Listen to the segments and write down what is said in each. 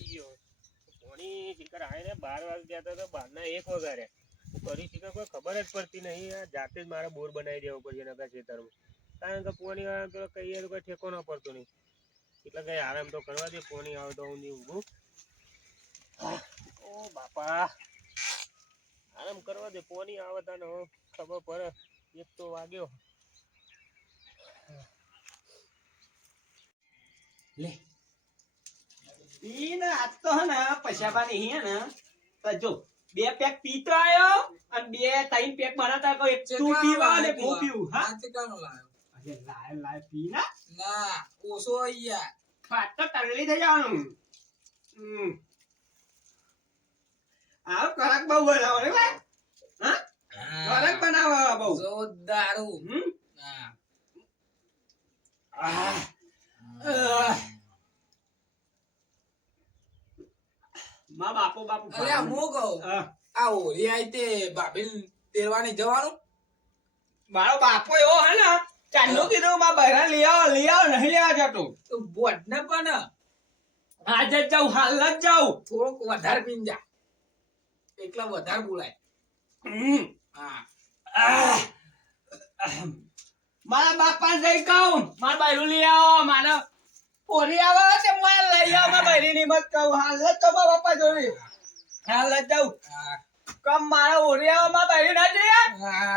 આવી ગયો પોણી શિકાર આય ને 12 વાગ્યા તો 12 ના 1 વગારે કરી શિકાર કોઈ ખબર જ પડતી નહીં આ જાતે જ મારે બોર બનાવી દેવો પડશે નકા ખેતરમાં કારણ કે પોણી આવે તો કહીએ તો કોઈ ઠેકો ન પડતો નહીં એટલે કઈ આરામ તો કરવા દે પોણી આવે તો હું ઊંઘું ઓ બાપા આરામ કરવા દે પોણી આવે તને ખબર પડે 1 તો વાગ્યો લે પીને આજ તો હે ને પૈસા નહીં હે ને તો જો 2 પેક પીતો આયો અને 2-3 પેક બનાતા કોઈ એક તું પીવા ને હું પીવું હા આ ચેકાનો લાયો અરે લાય પીના ના ઓસો આયા ફાટ તો તરલી થઈ જવાનું આવ કડક બહુ બનાવો રે ભાઈ હા કડક બનાવો બહુ જોરદારું હા માં બાપુ અરે હું કહું આ હોળી આઈ તે ભાભી તેરવાની જવાનું મારો બાપો એવો હે ને ચાંદુ કીધું માં બહેરા લઈ આવો નહીં લેવા જતો તો બોટ ને પણ આજે જ જાઉં હાલ જ જાઉં થોડોક વધારે પીન જા એટલા વધારે બોલાય હા મારા બાપા જઈ કહું મારા બહેરું લઈ આવો મારા ઓરી આવો તે મોય લઈ આવો મારા બહેરી ની મત કહું હાલ જ તો મારા બાપા જોડી હાલ જ જાઉં કમ મારા ઓરી આવો મારા બહેરી ના જઈએ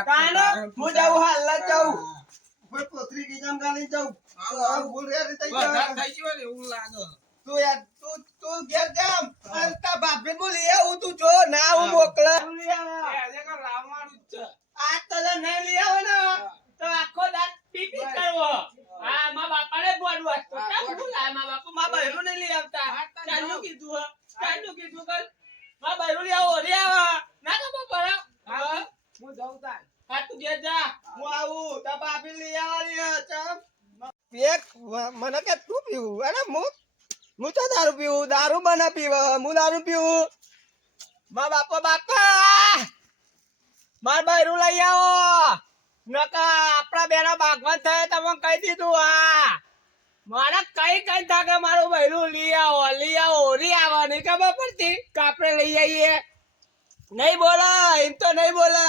કાનો હું જાઉં હાલ જ જાઉં કોઈ પોતરી ગીજામ ગાલી જાઉં આ બોલ રે થઈ વધારે થઈ ગયો ને એવું લાગે તું યાર તું ઘેર જામ તા બાપે બોલી આવું તું જો ના હું મોકલા લઈ આવો આજે કા લાવવાનું જ છે આ તો નહીં લઈ આવો ને તો આખો દાંત પીપી કરવો હા માં બાપાને બોલવા તો કેમ બોલાય માં બાપા માં બહેરું નહીં લઈ આવતા ચાલુ કીધું કલ માં બહેરું લઈ આવો રે આવા ના તો બાપા હા હું જાઉં તાર હા તું ઘેર જા હું આવું તા બાપી લઈ આવવાની ચમ પેક મને કે તું પીવું અરે હું તો દારૂ પીવું દારૂ બના પીવા હું દારૂ પીવું માં બાપા માર બહેરું લઈ આવો નકા આપડા બેના ભાગવાન થાય તમે કહી દીધું આ મારે કઈ થાકે મારું બહેરું લઈ આવો ઓરી આવવાની ખબર પડતી કાપડે લઈ આવીએ નહીં બોલો એમ તો નહીં બોલો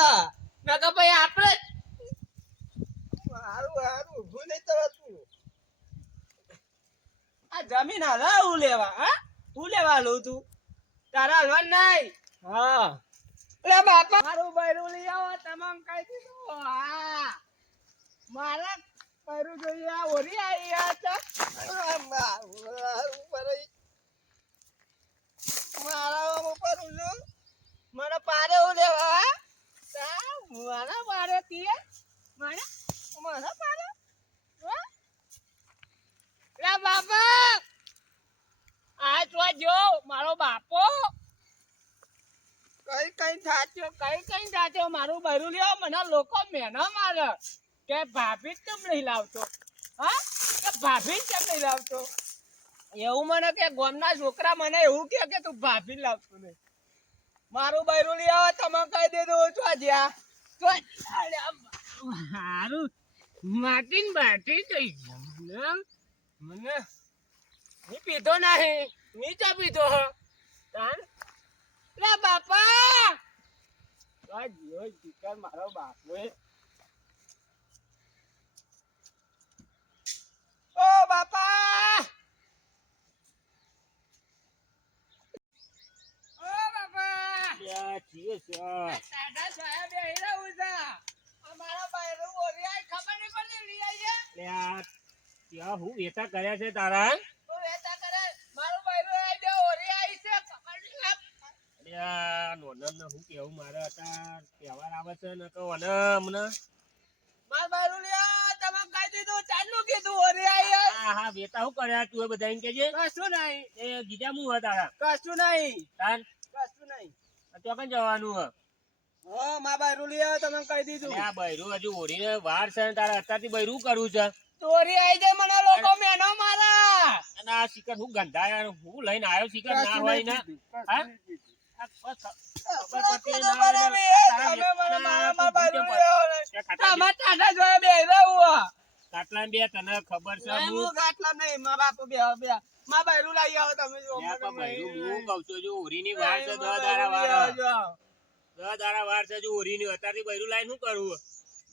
નકા ભાઈ આપણે હારું ઊભું નહીં થવાતું આ જમીન હાલા હું લેવા હા હું લેવા લઉં તું તારા હલવાન નહીં હા લે બાપા મારું બૈરું લઈ આવો તમામ કહી દીધું હા મારા બૈરું જોઈએ આ ઓરી આવી મારા ઉપર ઉલું મને પારે હું લેવા મારા પારે તીએ મારા પારે લે બાપા આ તો જો મારો બાપો કઈ થાચ્યો મારું બૈરું લ્યો મને લોકો મેનો મારે કે ભાભી કેમ નહીં લાવતો હા કે ભાભી કેમ નહીં લાવતો એવું મને કે ગામના છોકરા મને એવું કે તું ભાભી લાવતો નહીં મારું બૈરું લઈ આવો તમે કહી દીધું તો જ્યાં તો હારું માટીન બાટી જઈ મને ની પીધો નહીં નીચા પીધો તાન લે બાપા જોઈ શિકાર મારો બાપો ઓ બાપા છીએ સાડા સાહેબ બેહી રહું છે અમારા બહેરું ઓરી આઈ ખબર નહીં પડતી લઈ આઈએ લે આ ત્યાં હું વેતા કર્યા છે તારા તો વેતા કરે મારું બહેરું આઈ દે ઓરી આઈ છે ખબર નહીં નોનલ હું કેવું મારે હતા તહેવાર આવે છે ને તો અને મને માર બહેરું લ્યા તમે કહી દીધું ચાલુ કીધું ઓરી આઈ હા વેતા હું કર્યા તું એ બધા એમ કેજે કશું નહીં એ ગીજા હું હતા તારા કશું નહીં તાન કશું નહીં તો કઈ જવાનું હે હા માર બહેરું લ્યા તમે કહી દીધું આ બૈરું હજુ ઓરીને વાર છે ને તારા અત્યારથી બૈરું કરવું છે ચોરી આઈ જાય મને લોકો મેનો મારા અને આ શિકાર હું ગંધાયા હું લઈને આવ્યો શિકાર ના હોય ને હા કાટલા બે તને ખબર છે કાટલા નહીં મારા બાપુ બે માં બૈરું લઈ આવો તમે જો લ્યા પણ બૈરું હું કહું છું જો ઓરીની નહીં, વાર છે માં 10 દાડા બૈરું લઈ વાર આવજો. 10 દાડા વાર છે જો ઓરીની અત્યારથી બૈરું લાઈને શું કરવું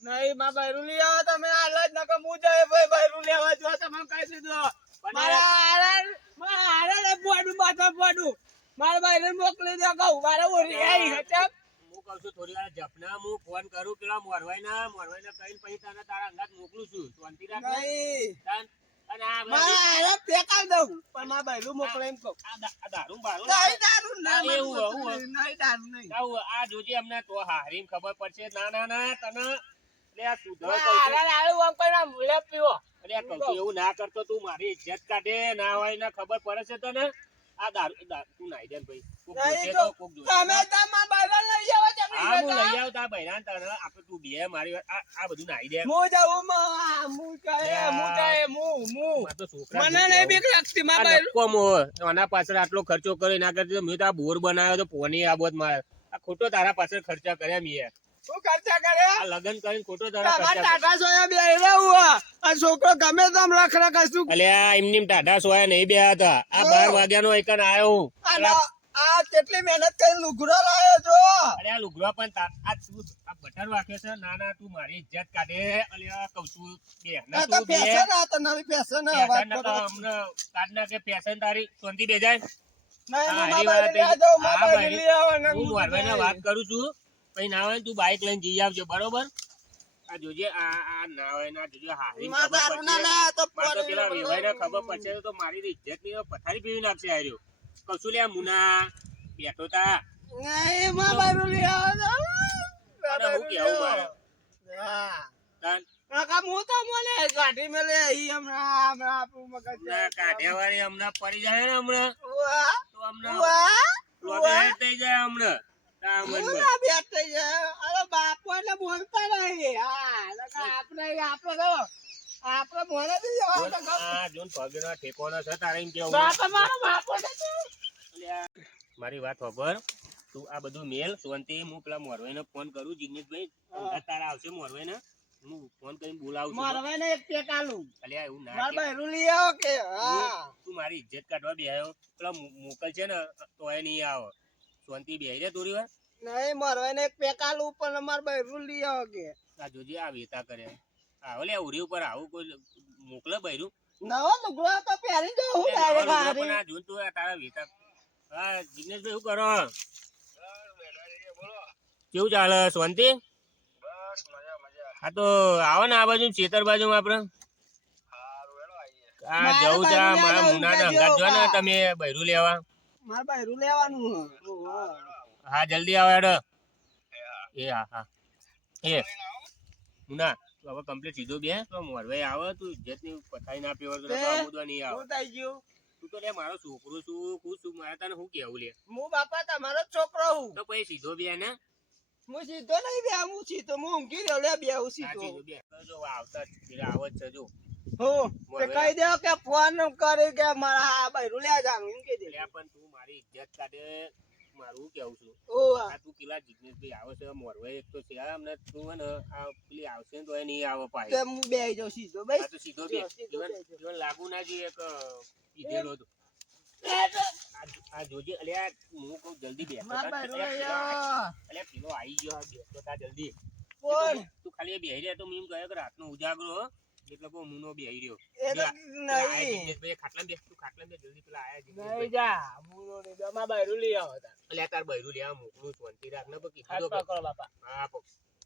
નહીં માં બૈરું લઈ આવો તમે હાલ જ નકર હું જાય ભાઈ બૈરું લેવા જો તમે કહી દીધું પણ મારા હારે બોડું માથા બોડું મારા બૈરું મોકલી દો કહું મારે ઓરી આવી હચમ હું કહું છું થોડી વાર જપના હું ફોન કરું પેલા મોરવાઈના કહીને પછી તને તારા અંગાત મોકલું છું શાંતિ રાખ ને. નહીં તાન- અને આ મારા હારે ફેંકાઈ દઉં પણ મારા બૈરું મોકલે એમ કહું આ દારૂ બારૂ નહીં દારૂ ના આ એવું હોય, એવું હોય. નહીં દારૂ નહીં આવું આ જોજે અમને તો હારીમ ખબર પડશે ના ના ના તને એટલે આ સુધર કહું છું. હારા દારૂ આમ કોઈ ના મુલે પીવો અરે આ કહું છું એવું ના કરતો તું મારી ઇજ્જત કાઢે ના હોય ને ખબર પડે છે તને આ તું નાઈ દે ને ભાઈ કોક જોશે નહીં તો તો કોક જોશે તમે તો. તમારા બૈરું લઈ આવો તમે હા હું લઈ આવું તારા બૈરાને તને આપણે તું બે મારી વાત આ બધું નાઈ દે હું જાઉં માં હું જાય મારે તો છોકરા મને નહીં બીક લાગતી આ માં બૈરું નક્કો મોહ. આના પાછળ આટલો ખર્ચો કર્યો એના કરતા તો મેં તો આ બોર બનાવ્યો તો પોની આબોત મારે આ ખોટો તારા પાછળ ખર્ચા કર્યા મેં શું ખર્ચા કરે આ લગન કરીને ખોટો તારા તમારા ખર્ચા ટાટા સોયા બે રહેવું આ છોકરો ગમે તેમ રખડે કશું અલ્યા એમની ટાઢા સોયા નહીં બે હતા આ 12 વાગ્યાનો એકન આવ્યો હું આ કેટલી મહેનત કરી લુગડો લાવ્યો છો અરે આ લુગડા પણ આ બટર વાગે છે ના ના તું મારી ઇજ્જત કાઢે અલ્યા કહું છું બે આ ના તો તું બે ફેશન આ તો નવી ફેશન વાત પેશન કરો અમને કાઢ નાખે પેશન તારી શાંતિ બે જાય નહીં હા, માં એ વાત બૈરું લઈ જાઓ માં હા, બૈરું લઈ આવો ને હું મોરવાઈને વાત કરું છું પછી ના હોય ને તું બાઈક લઈને જઈ આવજો બરોબર આ જોજે આ ના હોય ના જોજે હારી માં દારૂ ના લાયા તો મારે તો પેલા વેવાઈને ખબર પડશે તો મારી ઇજ્જત ની પથારી પીવી નાખશે આર્યો કશું લે મુના બેઠો તા નહીં માં બૈરું લઈ આવો અરે હું કેવું મારે હા તાન કાકા હું તો મને ગાડી મેલે ઈ હમણાં આપણું મગજ ના કાઢ્યાવાળી હમણાં પડી જાય ને હમણાં ઉવા તો હમણાં ઉવા લોબી થઈ જાય હમણાં તા મનમાં. ઉવા બેઠ થઈ જાય અરે બાપુ એટલે બોલતા નહીં હા લગા આપણે મોડે થી જવા તો ગપ. આ જોન પગનો ઠેકોનો છે તારે એમ કેવું બાપા મારો બાપો છે અલ્યા, મારી વાત ખબર તું આ બધું મેલ શાંતિ હું પેલા મોરવાઈને ફોન કરું જિગ્નેશભાઈ અંગાત તારા આવશે મોરવાઈને હું ફોન કરીને બોલાવું છું મારવા ને એક પેક આલું અલ્યા એવું ના માર કે. બૈરું લઈ આવો કે હા તું મારી ઇજ્જત કાઢવા બેહ્યો પેલા મોકલ છે ને તોય નહીં આવો શાંતિ બેહી રે થોડી વાર નહીં મારવા ને એક પેક આલું પણ માર બૈરું લઈ આવો કે આ જોજે આ વેતા કરે આવો લે ઉરી ઉપર આવું કોઈ મોકલે બૈરું નવો લુગડો તો પહેરી જો હું લે, નવા ડાયરેક્ટ લુગડા પણ હારી આ જોન તું આ તારા વેતા હા જિગ્નેશભાઈ શું કરો કેવું ચાલે શાંતિ હા તો આવો ને આ બાજુ ચેતર બાજુ આપડે આ જવું છે આ મારા મુનાને અંગાત જો ને તમે બૈરું લેવા માર બૈરું લેવાનું હા જલ્દી આવો હેડો એ હા હા એ મુના તું હવે કમ્પ્લીટ સીધો બે તો મોરવાઈ આવે તું ઇજ્જત ની પથાઈ ના પીવર તો આમુદવા નહીં આવે હું થઈ ગયું તું તો લે મારો છોકરો છું હું છું મારે તને શું કેવું લે હું બાપા તમારો છોકરો હું તો પછી સીધો બે ને હું સીધો નહીં બે હું સીધો હું ઊંઘી રહ્યો લે બે હું હા સીધો સીધો બે તો જો આવતા પેલા આવો જ છે જો હું તે કહી દો કે ફોન કરી કે મારા આ બૈરું લે જાનું એમ કહી દે લે પણ તું મારી ઇજ્જત કાઢે મારું કેવું છું ઓ આ તું પેલા જિગ્નેશભાઈ આવે છે મોરવાઈ એક તો છે અમને તું હે ને આ પેલી આવશે ને તો એ નહીં આવે તે પાછી હું બેહી જાઉં સીધો ભાઈ આ તો સીધો બે સીધો જીવન બે. જીવન લાગુ ના જોઈએ એક કીધેલો હતો આ જોજે અલ્યા હું કહું જલ્દી બે માર બૈરું લઈ આવો. અલ્યા પેલો આવી ગયો બેસતો તા જલ્દી કોણ તું ખાલી બેહી રહ્યા તો મેં એમ કહ્યું કે રાતનો ઉજાગરો હો. એટલે કહું મુનો બેહી રહ્યો એ તો પેલા આયા નહીં જિગ્નેશભાઈ ખાટલામાં બેસ તું ખાટલામાં બેસ જલ્દી પેલા આયા નહીં જિગ્નેશભાઈ જા હું નહીં દો માર બૈરું લઈ આવો તાર અલ્યા તાર બૈરું લેવા મોકલું શાંતિ રાખ ને પણ કીધું હાથ તો પકડો બાપા હા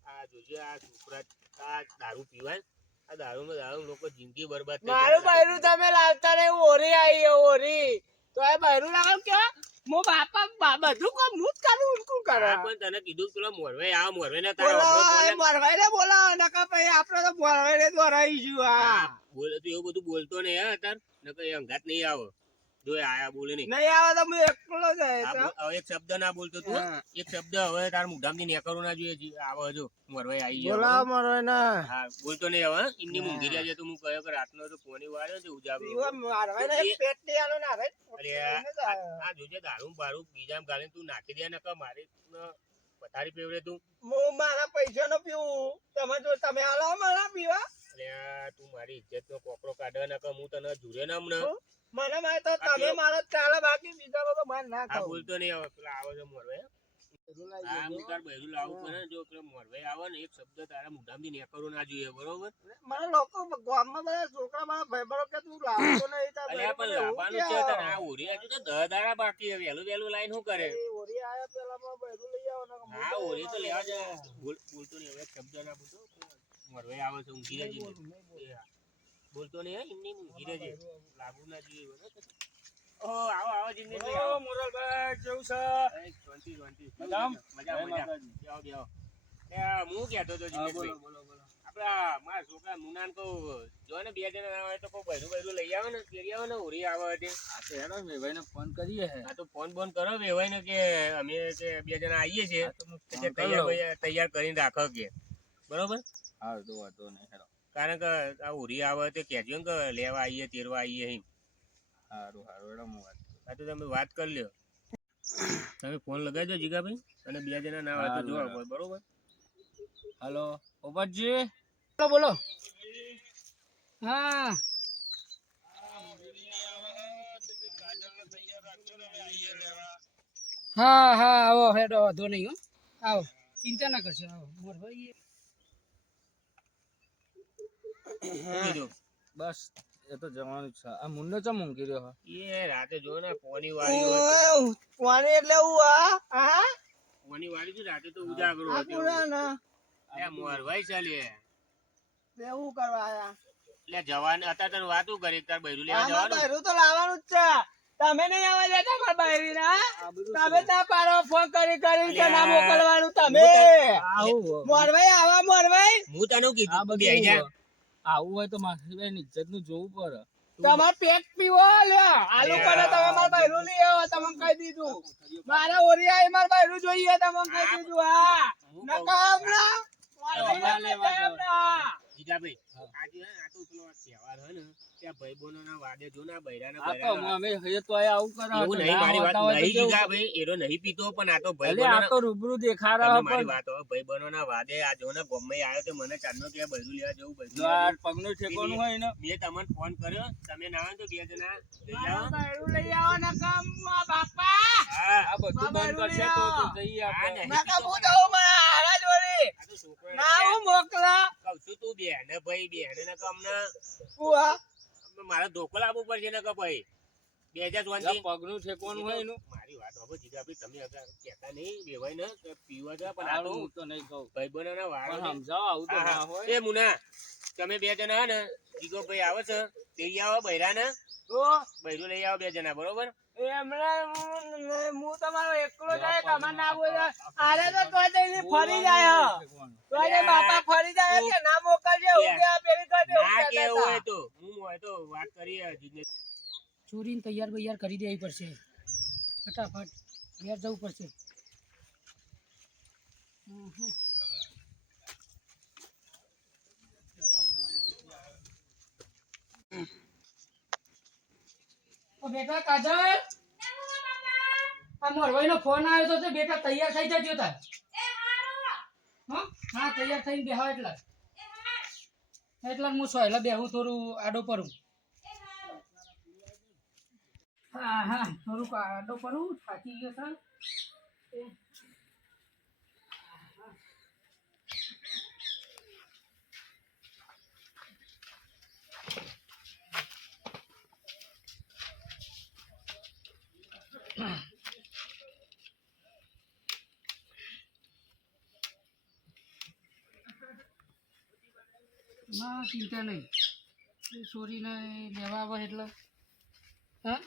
આ જોજે આ છોકરા આ દારૂ પીવાય આ દારૂ લોકો જિંદગી બરબાદ થઈ મારું જાય. બૈરું તમે લાવતા નહીં ઓરી આવી ઓરી તો એ બૈરું લાગમ કે મો બાપા બધું કામ હું જ કરું ઉનકું કરે હા, પણ તને કીધું પેલો મોરવાઈ આ મોરવાઈને તારા બોલાવો ઓફરો કોને- મરવાઈ ને બોલાવો નકા પછી આપણે તો મરવાઈ ને દોરાઈ ગયું હા બોલે તું એવું બધું બોલતો નહીં હા તાર નકર એ અંગાત નહીં આવો જો એ આયા બોલે નહીં નહીં આવે તો હું એકલો જ આ હવે એક શબ્દ ના બોલતો તું હા. એક શબ્દ હવે તાર મુઢામાંથી નેકરવું ના જોઈએ આવે જો મોરવાઈ આવી ગયો બોલાવો મરવાઈ ને હા બોલતો નહીં હવે એમની ઊંઘી રહ્યા છે તો હું કહ્યો કે રાતનો તો ફોની વાળ્યો છે ઉજાગરો મરવાઈ ને એક પેટ ની આલો ના રે અરે આ જોજે દારૂ બારૂ બીજામ ગાલે તું નાખી દે ને કે મારી પથારી પેવડે તું હું મારા પૈસા નો પીવું તમે જો તમે આલો મારા પીવા અરે તું મારી ઇજ્જત નો કોકરો કાઢે ને કે હું તને જુરે ને હમણાં મને મારે તો તમે મારો ચાલે બાકી બીજાનો તો માર ના આ ખાવ બોલતો નહીં આવે પેલા આવે છે મોરવે હા હું તાર બૈરું લાવું પડે ને જો પેલો મોરવે આવે ને એક શબ્દ તારા મોઢામાંથી નીકળવો ના જોઈએ બરોબર મને લોકો ગામમાં બધા છોકરા મારા ભાઈબંધો કે તું લાવતો નહીં તાર અલ્યા પણ લાવવાનું છે તને આ ઓરી હજુ તો 10 દાડા બાકી છે વહેલું વહેલું લાઈન શું કરે ઓરી આયા પેલા માં બૈરું લઈ આવો ને હા ઓરી તો લેવા જાય બોલતો નહીં હવે એક શબ્દ ના બોલતો મોરવે આવે છે ઊંઘી રહેજે બોલતો નહીં હે એમની ઊંઘી રહેજે લાગવું ના જોઈએ બરોબર ઓ આવો આવો જિંદગી ઓ મોરલભાઈ કેવું છે શાંતિ મજા બેહો બેહો હું કહેતો તો જિંદગી આપડા મારા છોકરા મુનાન કહું જો ને 2 જણા ના હોય તો કોઈ બૈરું લઈ આવે ને કેરી આવે ને ઓરી આવે છે આ તો હેડો વેવાઈને ફોન કરીએ હે આ તો ફોન બોન કરો વેવાય ને કે અમે કે 2 જણા આવીએ છીએ આ તો હું ફોન એટલે કરી લઉં. તૈયાર કરીને રાખો કે બરોબર હા તો વાંધો નહીં હેડો કારણ કે આ ઓરી આવે તે કહેજો ને કે લેવા આવીએ તેરવા આવીએ એમ સારું હેડો હું વાત આ તો તમે વાત કરી લ્યો તમે ફોન લગાવજો જીગાભાઈ અને 2 જણા ના હોય તો હારું, જોવા હારું. બરોબર હલો પોપટજી બોલો બોલો હા હા હા આવો હેડો વાંધો નહીં હો આવો ચિંતા ના કરશો આવો મોરભાઈ શું કીધું બસ એ તો જવાનું જ છે આ મુન્નો ચમ ઊંઘી રહ્યો એ રાતે જો ને પોની વાળી હોય કોને એટલે હું હા પોની વાળી છે રાતે તો ઉજાગરો આ હતો પૂરા ના લે મોરભાઈ ચાલીએ લેવું કરવા આયા લે જવાન હતા તને વાતું કરી તાર બૈરું લેવા આમાં જવાનું બૈરું તો લાવવાનું જ છે તમે નહીં આવવા દેતા મારા બૈરી ના તમે ના પાડો ફોન કરી કે ના મોકલવાનું તમે આવું મોરભાઈ આવા મોરભાઈ હું તને આ કીધું બધું બેહી જા આવું હોય તો મારી બેન ઇજ્જત નું જોવું પડે તમાર પેટ પીવો લ્યો આલુ પડે તમે મારા બૈરું લઈ આવો તમને કહી દીધું મારા ઓરિયા એ મારા બૈરું જોઈએ તમને કહી દીધું હા નકામ ના મોરભાઈ ના જીગાભાઈ આજે હે આ તો પેલો તહેવાર હે ને ત્યાં ભાઈબંધો ના વાદે જો ના બૈરાના આ તો અમે હૈયે તો આયા આવું કરે એવું નહીં મારી વાત નહીં જીગાભાઈ એરો નહીં પીતો પણ આ તો અલે ભાઈબંધો આ તો રૂબરૂ દેખાડે તમે મારી પણ વાત હવે ભાઈબંધો ના વાદે આ જો ને ગમે આવ્યો તો મને ચાંદનો કે બૈરું લેવા જવું બૈરું જો લેવા આ જવું. પગનું ઠેકોનું હોય ને મેં તમને ફોન કર્યો તમે ના આવે તો 2 જણા લઈ આવો બૈરું લઈ આવો નકામ બાપા હા આ બધું બંધ કરશે તો જઈએ આ આપણે નહીં નકામ પીતો હું પણ જાઉં મારા હારા જોડી આ તો છોકરો ના હું મોકલા કહું છું તું બેન ભાઈ બેન ને કમને ઉવા મારે ધોકો લાવવો પડશે ને કે ભાઈ 2000 જ્યાં પગનું ઠેકોનું હોય એનું મારી વાત હવે જીગાભાઈ તમે હવે કહેતા નહીં વેવાય ને કે પીવા જા પણ આ હારું તો હું તો નહીં કહું ભાઈબંધોના વાળો પણ છે. સમજાવો આવું તો હા, ના હા. હોય એ મુના તમે 2 જણા હે ને જીગો ભાઈ આવે છે તે આવો બૈરાને તો બૈરું લઈ આવો 2 જણા બરોબર એમણે હું તમારો એકલો જાય તમાર ના બોલે આરે તો તોય જઈને ફરી જાય તોય બાપા ફરી જાય કે ના મોકલજે હું કે પેલી કરજે ના કેવું હોય તો હું હોય તો વાત કરીએ જીજ્ઞેશ. ચોરીને તૈયાર બૈયાર કરી દેવી પડશે ફટાફટ ઘેર જવું પડશે ઓ બેટા કાજલ આ મોરવાઈ નો ફોન આવ્યો તો તે બેટા તૈયાર થઈ જજો તાર હા તૈયાર થઈને બેહો એટલે હું સોયલા બેહું થોડું આડો પરું હા હા થોડુંક આડો પરું થાકી ગયો સર ના ચિંતા નહીં છોરીને લેવા આવે એટલે હા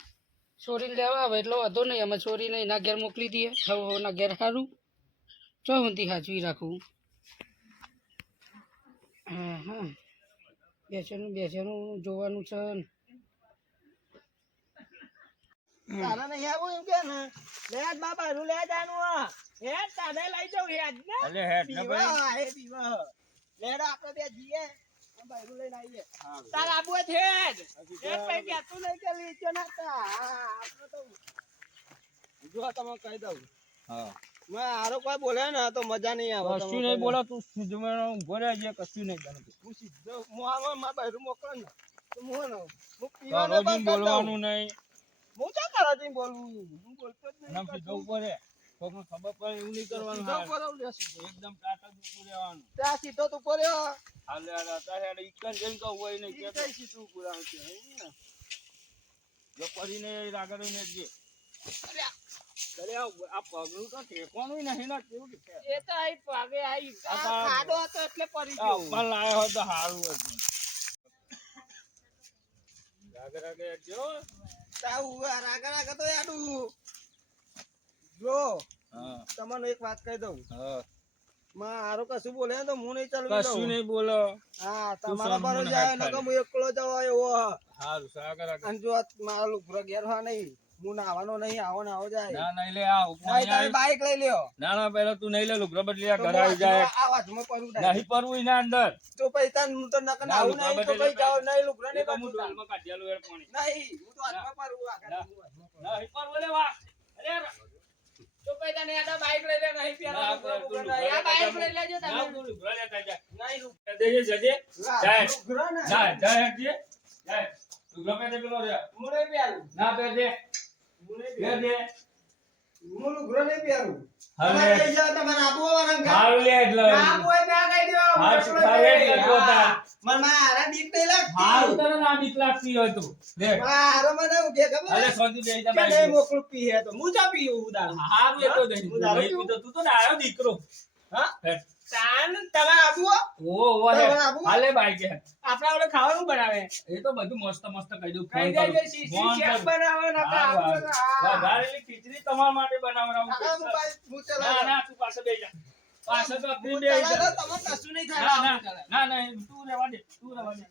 છોરીને લેવા આવે એટલે વાંધો નહીં અમે છોરીને એના ઘેર મોકલી દઈએ હવે એના ઘેર સારું ચો સુધી સાચવી રાખું હા હા બેસવાનું જોવાનું છે ને તારા નહીં આવું એમ કે ને લે જ બાપા લે જાનું હે તારે લઈ જાઉં હેડ ને અલે હેડ ને ભાઈ પીવા હે પીવા લેડ આપણે બે જઈએ બાયરું લઈને આવીએ તાર આબુ છે જ એક પૈ કે તું લઈ કે લીચો ના તા હા આપણે તો જો તમે કહી દઉં હા મેં આરો કોઈ બોલે ને તો મજા નહીં આવે કશું નહીં બોલો તું સીધું ઉભો રહેજે કશું નહીં બને હું સીધો હું આવો મારા બાયરું મોકલો ને તો હું પીવાનો તારો બંધ જીમ કરી દઉં. બોલવાનું નહીં. હું ક્યાં તારા જેમ બોલું? હું બોલતો જ નહીં આમ સીધો કશું. ઉપર રે. કોકને ખબર પડે એવું નહીં કરવાનું. સીધો હાલ. ઉપર આવ લે સીધો. એકદમ ટાટા જ ઉપર રહેવાનું. ત્યાં સીધો તું ઉપર રહ્યો. હાલે હાલે અત્યારે હેડે ઈકન જઈને કહું હોય નહીં ઈ કહેતો. કઈ સીધું ઉપર આવશે, હે ને? જો કરીને રાગડીને જ જે. અલ્યા, અરે આ પગલું તો ઠેકવાનું નહીં ને કેવું કે એ તો આઈ પાગે આઈ. આ આ ખાડો હતો એટલે પડી આ ગયો. ઉપર લાયો હોય તો સારું હતું. રાગે રાગે હેડજો. તાવ રાગા રાગા તો યાડું. જો હા તમને એક વાત કહી દઉં. હા માં હારો કશું બોલે તો હું નહીં ચાલવી કશું દઉં. નહીં બોલો. હા તું તમારા પર સન્માન જાય હાથ નકર ખાલી. હું એકલો જવા એવો હ. સારું સાગર રાગે. અને જો મારા લુગરો ઘેર હોય નહીં, હું નાવાનો નહીં, આવો ને આવો જાય. ના નહીં લે આ ઉપર ભાઈ તમે આય. બાઈક લઈ લ્યો. ના ના પેલા તું નહીં લે લુગડા બદલી આ તો ઘર હું આવી જાય. આ વાતમાં પડું ડાયરેક્ટ. નહીં પરવું એના અંદર. તો પૈસા હું તો નકર ના, આવું લુગડા નહીં તો બદલી કઈ જાવ નહીં લુગરો એ નહીં તો હું બદલું. ડોલમાં કાઢેલું યાર પાણી. નહીં હું તો હાથમાં પડું આગળ. ના. હું હાથમાં પડું. નહીં પરવું લે વા. અરે યાર. તો પૈસા નહીં આડા બાઈક લઈ લે નહીં ના, પેલા તું લુગરો લુગડા નહીં. આ લેતા બાઈક જા. લઈ લેજો ના, તમે. તું લુગડા લેતા જા. નહીં લુગરો. દેજે જજે. જાય. લુગરો ને. જાય જાય હેડજે. જાય. લુગડા પહેરજે પેલો રે. હું નહીં પહેરું. ના પહેરજે. હું નહીં પહેરું. પહેરજે. હું લુગરો નહીં પહેરું. હાલે. તમારે લઈ જાઓ, તમારે આપવો હોય ને ઘર. હાલ લે એટલે. ના હોય ત્યાં કહી દો. હા, મોકલો તારે નહીં. એટલે જોતા. હા. મને મારા હારા દીક નહીં લાગતી. હાલ તને ના બીક લાગતી હોય તું. લે. મારા હારો મને એવું કે ખબર હાલે છે? શાંતિ બેસી જા કે બાઈક નહીં ઉપર. મોકલું પીએ તો. હું ચા પીવું દારૂ. હારું એ તો નહીં. હું દારૂ નહીં પીવું? પીતો. તું તો ડાયો દીકરો. હા? હેડ. તાન તમારે આપવું હોય? ઓ ઓ હેડ. તમારે આપવું? હાલે બાઈક હેડ. આપણા ઓલે ખાવાનું બનાવે. એ તો બધું મસ્ત મસ્ત કહી દઉં. કઈ ફોન દે કરું. શીશી ફોન શેક કરું. બનાવે ને હારું, આપવું હારું. હા. વઘારેલી ખીચડી તમારા માટે બનાવડાવું કાકા, છું. હું બાઈક- હું ના ચલાવું. ના તું પાછો બેસી જા. પાછો તો આપણી હું બેસી જા. ચલાવું, તમારે કશું નહીં થાય. ના ના હું ચલાવું. ના ના તું રહેવા દે. તું રહેવા દે.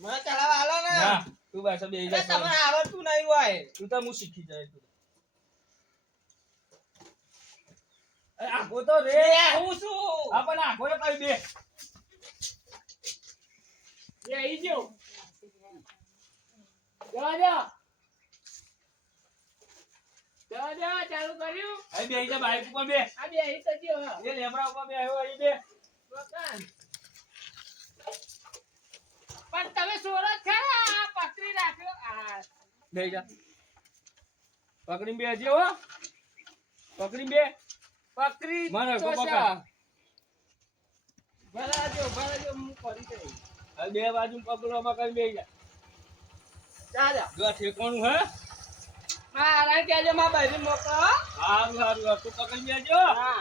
મને ચલાવવા આલો ને. ના તું પાછો બેસી એટલે જા. તમારે આવડતું નહીં હોય. તું તો હું શીખી જાય તું. અરે આખો તો રે. હું શું? આપણને આખો ને કઈ દે. એ આઈ ગયો. જવા દો. જવા દો, ચાલુ કર્યું. અહીં બેસી જા બાઈક ઉપર બે. આ બે અહીં તો ગયો, હા. એ લેબડા ઉપર બે આવ્યો અહીં બે. મકાન. પણ તમે સોરો જ ખરા, આ પકડી રાખ્યો. આ બેસી જા. પકડીને બેસજે હો. પકડીને બે. પકડી મને તો પકડ. છે. ભરાજો, ભરાજો, હું કરી દઈશ. હવે બે બાજુ પકડવામાં કરી બેસી જા. ચાલો. જો આ ઠેકાણું હે. મારા કહેજો, મારા ભાઈને મોકલો, હો. સારું સારું તું પકડી બેસજો. હા.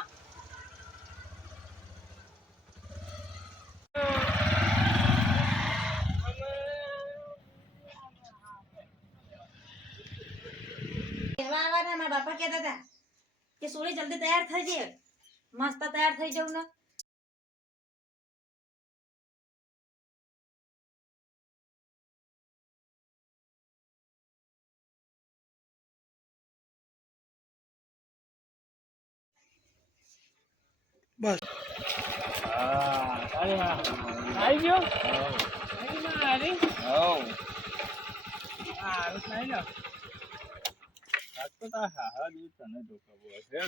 કહેવા આવવાના મારા બાપા કહેતા હતા કે સોળી જલ્દી તૈયાર થઈ જાય મસ્ત તૈયાર થઈ જાઉં ને હા અરે હા. આવી ગયો? હઉ. આવી ગયો, આવી? હઉ. હારું જ નહીં ને. આજ તો તારા હારા જેવું તને તો ખબર હશે.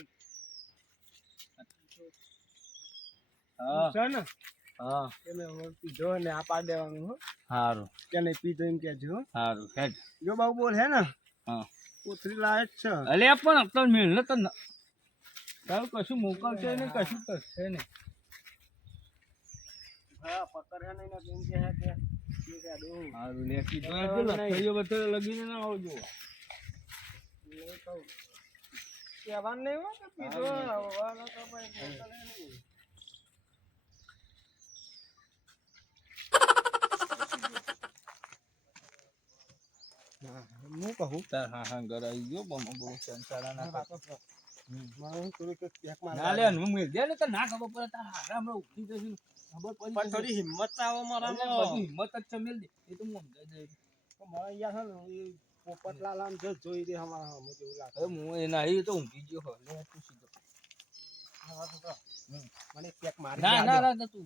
હા છે ને? હા એને હવે પીધો ને આ પાડ દેવાનું, હો. સારું કે નહીં પીધો એમ કહેજો, હો. સારું હેડ. જો બાબુ બોલ હે ને, હા કોથળી લાયક છે. અલે પણ અત્યારે મેળ ને તો તારું કશું મોકલશે નહીં કશું કરશે નહીં. હા, પકડ હે નહીં ને કેમ કે હે કે એ કાઢું. સારું લે કીધું એટલે લખાઈઓ બધે લગીને ના આવજો. નહીં કહું. કહેવાનું નહીં હો કે પીધો. હવાનો તો ભાઈ મોકલે નહીં. હા, હું કહું. તાર હા હા ઘર આવી ગયો બહુ સંસારા ના કર. મારું થોડુંક પેક મારવા ના લે હું મેળ દે ને તો ના ખબર પડે તાર હારા હમણાં ઉઠી જશે ખબર પડી પણ થોડી હિંમત તો આવો જશે. મારામાં. બધી હિંમત જ છે મેલ દે એ તો હું સમજાઈ દઈશ. મારા અહીંયા છે ને એ પોપટલાલ આમ just જોઈ દે અમારા સામે જેવું લાગે. હવે હું એ નહીં તો ઊંઘી ગયો હો લે તું સીધો. મને એક પેક મારી ના દે ના આજો. ના તું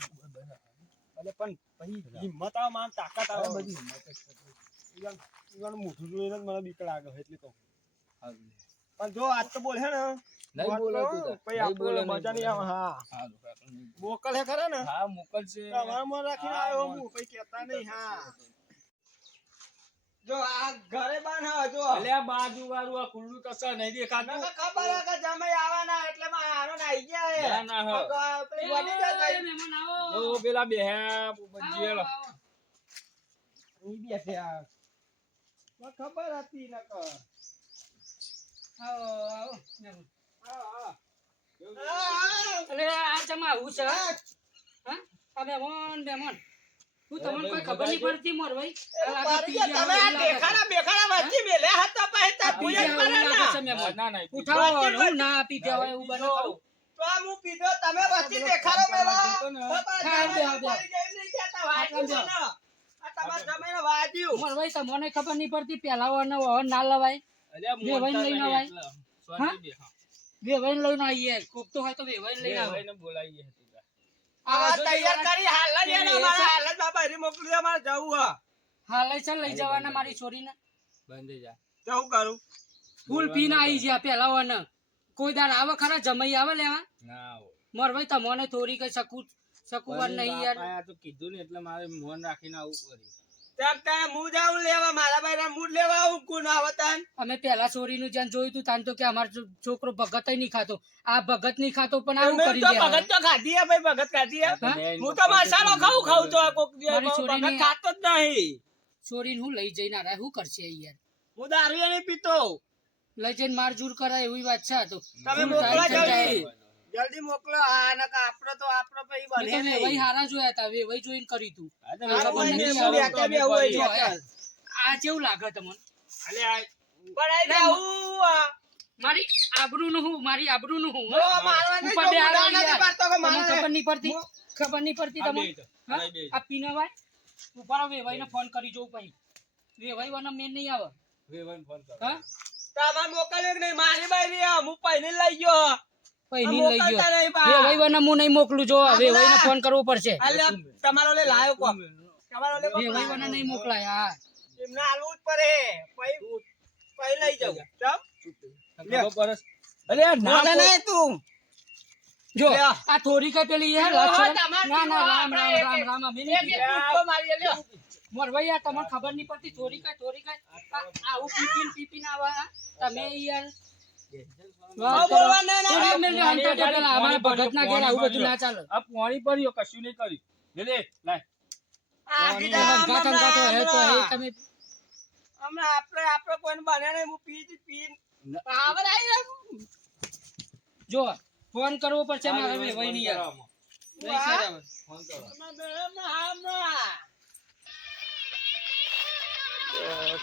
એટલે પણ પછી હિંમત આવે માર તાકાત આવે. હવે બધી હિંમત જ છે. ઈવન મોઢું જોઈને જ મને બીક લાગે એટલે તો. સારું લે. પણ જો આજ તો બોલ હે ને નહીં બોલો તું તાર. પછી નહીં બોલે, આપણે મજા નહીં આવે હા સારું, સારું. મોકલ હે ખરા ને હા મોકલશે. તમારામાં રાખીને આવ્યો હું કઈ કહેતા નહીં હા જો આ ઘરે બાન હા જો અલ્યા બાજુ વાળું આ ખુલ્લું કશા નહીં દેખાતું. મને ખબર હે કે જમાઈ આવવાના એટલે માં હારો ને આઈ ગયા હે ના, ના, હા. તો પેલી બોડી ક્યાં ગઈ મહેમાન આવો ઓ પેલા બેહ્યા ભજીયા. આવો. ઈ બેઠે આ મને ખબર હતી નકર આવો આવો મહેમાન. હા અરે આ જમા આવું છે હા આ મહેમાન હું તમને કોઈ ખબર નહીં પડતી મોર ભાઈ તમે આ દેખાડા બેખાડા વચ્ચે મેલે હતા પછી તા પૂજન કરે ના ના, ના, ઉઠાવો હું ના આપી દેવાય એવું બને ખરું. તો આ હું પીધો તમે વચ્ચે દેખાડો મેલો હા, બે, બે. મોર ભાઈ તમને ખબર નહીં પડતી પેલા વહન ના લવાય અલ્યા વેવાઈને મોટા લઈને નહીં આવાય. એટલે. હા? શાંતિ બેહા. વેવાઈને લઈને આવીએ કોક તો હોય તો વેવાઈને લઈને આવે વેવાઈને બોલાવીએ તું તાર. તૈયાર કરી હાલ જ એનો મારા હાલ જ બાબા રી મોકલી દે મારે જવું હા હાલે છે લઈ જવાના મારી છોરીને બંધ જા. જવું કરું ફૂલ પીને આવી ગયા પેલા વન કોઈ દાડ આવે ખરા જમાઈ આવે લેવા ના આવો. મોર ભાઈ તમને થોડી કઈ શકુવાર નહીં યાર બાપાએ આ તો કીધું ને એટલે મારે મોન રાખીને આવું પડ્યું. તબ તા હું જાઉં લેવા મારા ભાઈ મૂડ લેવા આવું કોણ આવતાન અમે પેલા છોરીનું જ્યાં જોયું તું તાન તો કે અમારો છોકરો ભગત નહીં ખાતો આ ભગત નહીં ખાતો પણ આવું મેં કરી તો દેવા. ભગત તો ખાધી હે ભાઈ ભગત ખાધી હે હા? હું તો મસાલો ખાઉં તો આ કોક દી મારી ભગત છોરીની- ખાતો જ નહીં છોરીને હું લઈ જઈને આ શું કરશે યાર હું દારૂ નહીં પીતો લઈ જઈને મારઝૂર કરાય એવી વાત છે આ તો તમે શું મોકલો થાય છે જલ્દી જાય? જલ્દી મોકલો હા નકા આપણો તો આપણો પછી મેં બને તો નહીં વેવાઈ હારા જોયા હતા વેવાઈ જોઈને કર્યું તું આ તો આ ખબર ખબર નહીં, નથી હું આવે. એકલા બી આવું હોય જો, છે. આ કેવું લાગે તમને અલ્યા પણ આઈ જાવું આ. મારી આબરૂનું હું મારી આબરૂનું હું જો મારવા નહીં, ઉપર જો બે હારો ઉડાડ નથી યાર. પાડતો કે તમને મારે. ખબર નહીં પડતી ખબર નહીં પડતી આ તમને બે તો, હા? આ બે તો. આ પીનવાય ઉપાડો વેવાઈને ફોન કરી જોઉં પછી વેવાઈ વાળા મેન નહીં આવે વેવાઈને ફોન કરો. હા તમારે મોકલ્યું કે નહીં મારી બાઈ હું પહેલી લઈ ગયો પહેલી લઈ ગયો મોકલતા નહીં બા. વેવાઈ વાળા હું નહીં મોકલું જો વેવાઈને ફોન કરવો પડશે અલ્યા તમારો લે લાયો કો તમારો લે વેવાઈ વાળા નહીં મોકલાય હા એમને આલવું જ પડે પછી લઈ જાઉં ચમ ખબર પડે? અલ્યા ના બોલે બોલ. નહીં તું જો લે. આ થોડી કઈ પેલી એ ઓ, લક્ષણ તમારે ના ના રામ આપણે રામ રામ એક- રામ અમે એક નહીં એક કૂદકો મારીએ લ્યો. મોરભાઈ યાર તમને ખબર નહીં પડતી થોડી કઈ આવું પીપીને આવે હા? તમે યાર વાત કરો. બોલવા નહીં, ના, થોડા ના. મિનિટ અંતર તો પેલા અમારા ભગતના ઘેર આવું બધું ના ચાલે આ પાણી પડ્યો કશું નહીં કર્યું. લે લે લાય. આ કીધા હંગાત હંગાત હોય તો એ તમે હમણાં આપણે કોઈને બને નહીં હું પી પાવર આવી રહ્યો. જો ફોન કરવો પડશે મારે વેવાઈ નહીં યાર નહીં સારા આવે. ફોન કરો. હમણાં.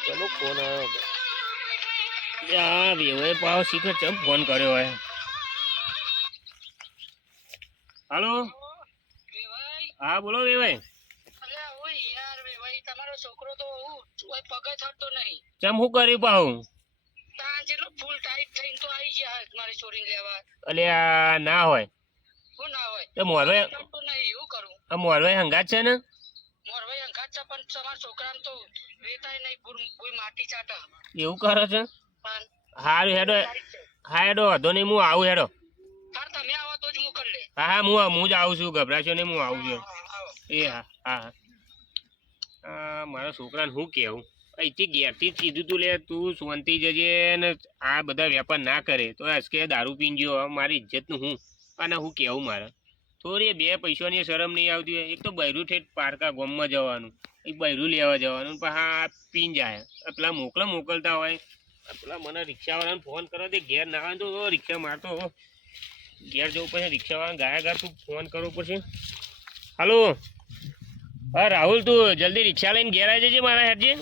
ચલો ફોન આવ્યો આ વેવાઈ પાવ શીખર ચમ ફોન કર્યો હોય હાલો હા બોલો વેવાઈ અલ્યા ઓય યાર વેવાઈ તમારો છોકરો તો પગ થતો નહીં ચમ શું કર્યું પાહું તાંજે ફૂલ ટાઈટ થઈને તો આવી ગયા મારી છોરીને લેવા અલ્યા ના હોય શું ના હોય તો મોરભાઈ થતો નહીં એવું કરું આ મોરભાઈ હંગાત છે ને મોરભાઈ અંગાત છે પણ તમારા છોકરાને તો વેતાય નહીં કોઈ માટી ચાટા એવું કરો છો પણ હારું હેડો હા હેડો વાંધો નહીં હું આવું હેડો તાર તમે આવો તો જ મોકલ લે હા હા હું જ આવું છું ગભરાશો નહીં હું આવું છું એ હા હા હા મારા છોકરાને શું કહેવું અહીંથી ઘેરથી જ કીધું તું લે તું શાંતિ જજે ને આ બધા વેપાર ના કરે તો કે દારૂ પીને ગયો મારી ઇજ્જતનું હું અને હું કહેવું મારે થોડી બે પૈસાની શરમ નહીં આવતી હોય એક તો બૈરું ઠેઠ પારકા ગામમાં જવાનું એક બૈરું લેવા જવાનું પણ હા પીને જાય પેલા મોકલતા હોય પેલા મને રિક્ષાવાળાને ફોન કરો તે ઘેર ના આવે તો રિક્ષા મારતો ઘેર જવું પડશે રિક્ષાવાળા ગાયા તું ફોન કરવો પડશે હાલો હા રાહુલ તું જલ્દી રિક્ષા લઈને ઘેર આવી જજે મારા હેઠજે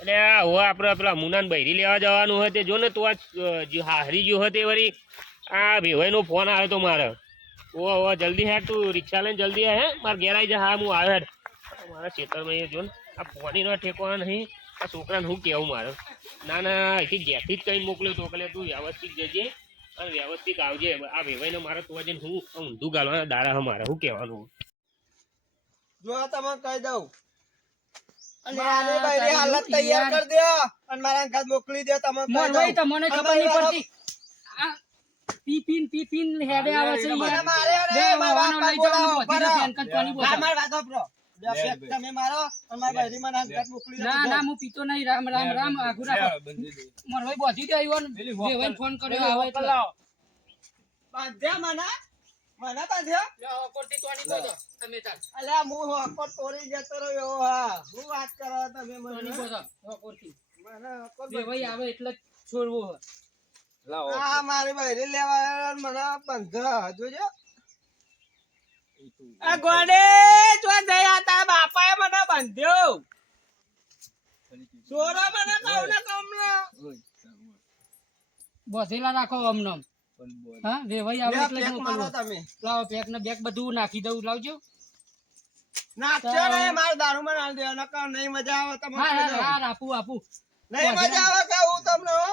એટલે હવે આપણે પેલા મુનાન બૈરી લેવા જવાનું હોય તે જો ને તું આ હારી ગયો હોય તે વળી આ ભેવાઈનો ફોન આવ્યો તો મારે ઓ જલ્દી હેઠ તું રિક્ષા લઈને જલ્દી હે મારે ઘેર આવી જા હા હું આવ્યો હેઠ મારા ખેતરમાં જો ને આ પાણીનો ઠેકવાનો નહીં આ છોકરાને શું કહેવું મારે ના ના અહીંથી ઘેરથી જ કંઈ મોકલ્યો તો એટલે તું વ્યવસ્થિત જજે અને વ્યવસ્થિત આવજે આ ભેવાઈને મારે તું જઈને હું ઊંધું ગાલવાના દાડા મારે શું કહેવાનું જો આ તમને કહી દઉં મારે બૈરી હાલત તૈયાર કરી દો અને મારા ઘર મોકલી દો તમે કહી મોરવાઈ દઉં. તમને ખબર અમારી નહીં વાળો- પડતી આ પી પીન હેડે આવે છે મને યાર. મારે બે રે, મારા વાહનો બાપા લઈ જવાનું બોલાવો, બધી બરાબર. પેન કાર્ડ કોની બોલાવો? આ મારી વાત સાંભળો. બે ફેક તમે મારો અને મારી બૈરી મને ઘર મોકલી દો. ના ના હું પીતો નહીં. રામ રામ રામ આગુ રાખો. મોરવાઈ બોધી દે આવ્યો ને વેવાઈને ફોન કર્યો આવે એટલે. બાંધ્યા મને બાંધ્યો લે, હોકોરથી તોડી બોલો તમે તાર. અલ્યા હું હોકો તોડી જતો રહ્યો હા હું વાત કરો તમે તોડી મને બોલો, હોકોરથી. મને હોકો વેવાઈ આવે એટલે જ છોડવો હોય. આ મારી બૈરી લેવા મને બંધ જોજો આ ગોડે જો જયા તા બાપાએ મને બંધ્યો ચોરો મને કહું ને કમલા બોધેલા રાખો અમનમ. હા વેવાઈ આવે એટલે જ મોકલવો. તમે લાવો પેક ને બેગ બધું નાખી દઉં, લાવજો. નાખજો ને મારે દારૂ માં નાલ દેવાનો નકર નહીં મજા આવે તમે હા કહી હા દો. હા આપું આપું. નહીં મજા આવે કે હું તમને હો.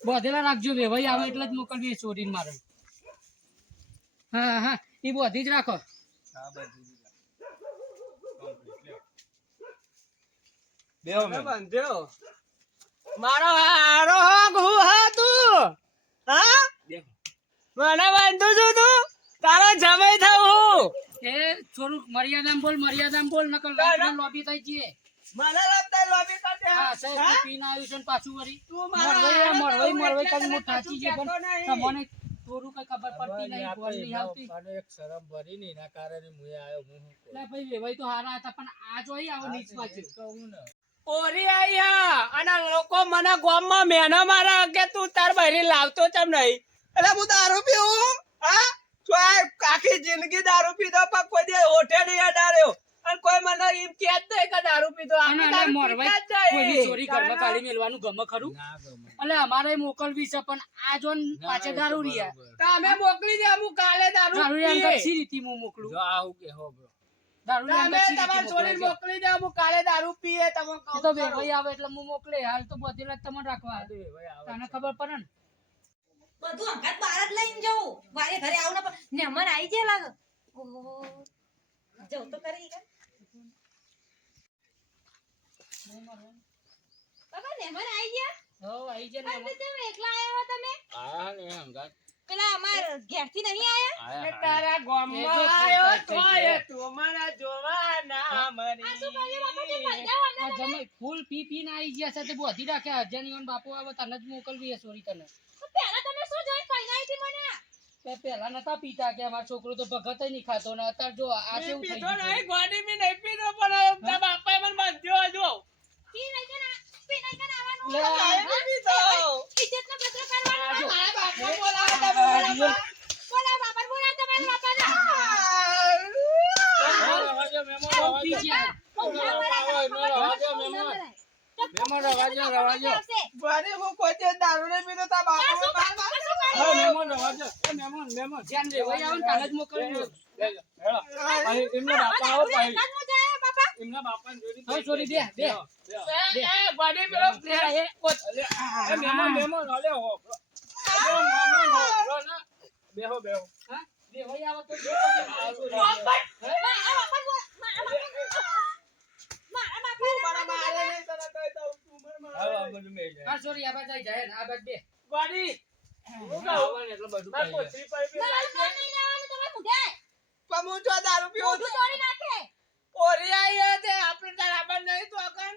બોધેલા રાખજો, વેવાઈ આવે એટલે જ મોકલવી ચોરીને મારે. હા હા એ બોધી જ રાખો. મને બંધ્યો મારો હારો હોક હું હા તું હા મને બંધું છું તું તારો જમાઈ થવું એ થોડુંક મર્યાદામાં બોલ નકર રાતના લોબી થઈ જઈએ. મને લગતા લોબી કાઢે હા સાહેબ પીને આવ્યું છે ને પાછું વળી તું મારા મોરવાઈ કરી હું તને થાચી છે કહેતો પણ નહીં. તમને થોડું કઈ ખબર પડતી નહીં, બોલ નહીં આવતી. લે ભાઈ વેવાઈ તો હારા હતા પણ આ જોઈ આવો નીચ પાછું. ઓરી આઈ હા અને લોકો મને ગામમાં મેનો મારા કે તું તાર બહેરી લાવતો ચમ નહીં એટલે હું દારૂ પીવું હા ચોય આખી જિંદગી દારૂ પીધો પણ કોઈ દે હોઠે નહીં અડાડ્યો અને કોઈ મને એમ કે જ નહીં કે દારૂ પીધો અને આખી અલા દારૂ મોરવાઈ પીતા જ કોઈની નહીં. ચોરી ઘરમાં કાઢી મેલવાનું ગમે ખરું? એટલે અમારે મોકલવી છે પણ આ જો ને પાછે દારૂ રહ્યા. તમે મોકલી દે હું કાલે દારૂ દારૂ પીએ. અંગત સી રીતે હું મોકલું? દારૂ તમે અંગત સી તમારી રીતે છોરી મોકલે? મોકલી દે હું કાલે દારૂ પીએ તમે એ તો વેવાઈ આવે એટલે હું મોકલે. હાલ તો બધેલા જ તમને રાખવા. તને ખબર પડે ને. બધું અંગાત બહાર જ લઈને જવું વારે ઘરે આવું ને પણ મહેમાન આવી જાય લાગે ઓહો જવું તો કરી કે બાબા મહેમાન આવી ગયા હો આઈ જાય ને પણ તમે એકલા આવ્યા તમે પેલા અમાર ઘેરથી નહીં આયા ને તારા ગામમાં આયો તોય તું મને જોવા ના મરી. આ શું કર્યું બાપા જે મરી જાવ અમને આ જમાઈ ફૂલ પી પીને આઈ ગયા છે તે બોધી રાખ્યા. અજાની બાપુ આવે તને જ મોકલવી છે સોરી તને. પહેલા તમે શું જોઈ ફાઈનાઈ થી મને તે પેલા નતા પીતા કે અમારો છોકરો તો ભગત નહીં ખાતો ને અત્યારે જો આ મેં કેવું થઈ પીધો ગયું. નહીં, ગોળી બી નહીં પીધો, પણ તારા બાપાએ મને બાંધ્યો હજુ. પી નહીં કે આવવાનું લે, કાંઈ નહીં પીધો. ઇજ્જતનો પ્રશ્ન કરવાનો આ જો. મારા બાપા બોલાવો આ તમે. જીવન બોલા બાપા બોલા તમારા બાપાને પી ગયા. ગોળી હું કોઈ દિવસ દારૂ નહીં પીધો, તારા બાપાએ મને બાંધ્યો. જ્યાં વેવાઈ આવે ને ત્યાં જ મોકલવી. હવે છોરી બે બે ગોળી પેલો એ હા? વેવાઈ આવે તો જો મારા મારે નહીં, તને કહી દઉં, તું મને મારે. હા સોરી આ બાજુ જાય ને આ બાજુ બે ગોળી, હું કહું, મારી પોતરી પાસે બી લાગી. પણ હું જો દારૂ પીવું છું. ઓરી આઈ હે તે આપણે તારા આબાદ નહીં તો અકન.